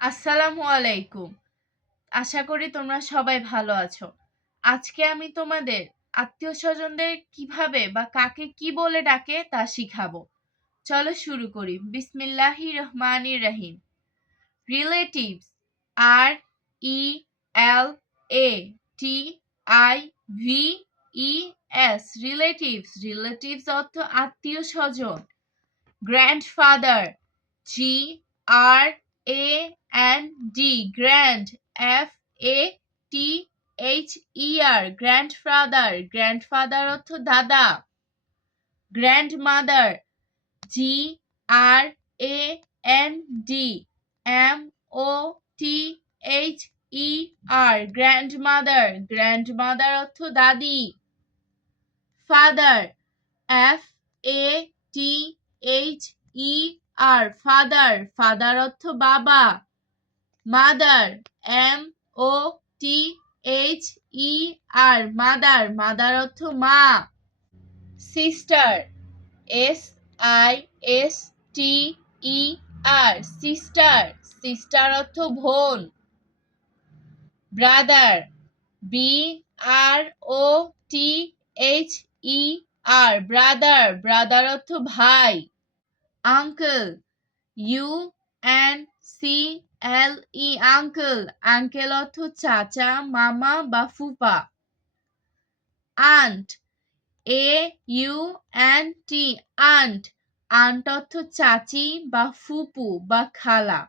আসসালামু আলাইকুম। আশা করি তোমরা সবাই ভালো আছো। আজকে আমি তোমাদের আত্মীয়স্বজনদের কিভাবে বা কাকে কি বলে ডাকে তা শিখাবো। চলো শুরু করি। বিসমিল্লাহির রহমানির রহিম। রিলেটিভস, RELATIVES, রিলেটিভস অর্থ আত্মীয়স্বজন। গ্র্যান্ডফাদার, GRAND, FATHER, গ্র্যান্ডফাদার অর্থ দাদা। গ্র্যান্ডমাদার, GRANDMOTHER, গ্র্যান্ডমাদার অর্থ দাদি। ফাদার, FATHER, ফাদার অর্থ বাবা। মাদার, MOTHER, মাদার অর্থ মা। সিস্টার, SISTER, সিস্টার অর্থ বোন। ব্রাদার, BROTHER, ব্রাদার অর্থ ভাই। আঙ্কেল, UNCLE, আঙ্কেল অর্থ চাচা, মামা বা ফুপা। আন্ট, AUNT, আন্ট অর্থ চাচি বা ফুপু বা খালা।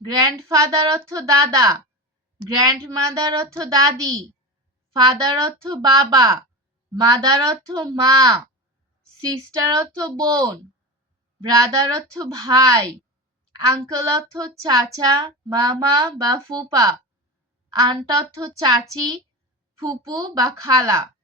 গ্র্যান্ডফাদার অর্থ দাদা। গ্র্যান্ডমাদার অর্থ দাদি। ফাদার অর্থ বাবা। মাদার অর্থ মা। সিস্টার অর্থ বোন। ব্রাদার অর্থ ভাই। আঙ্কেল অর্থ চাচা, মামা বা ফুপা। আন্ট অর্থ চাচি, ফুপু বা খালা।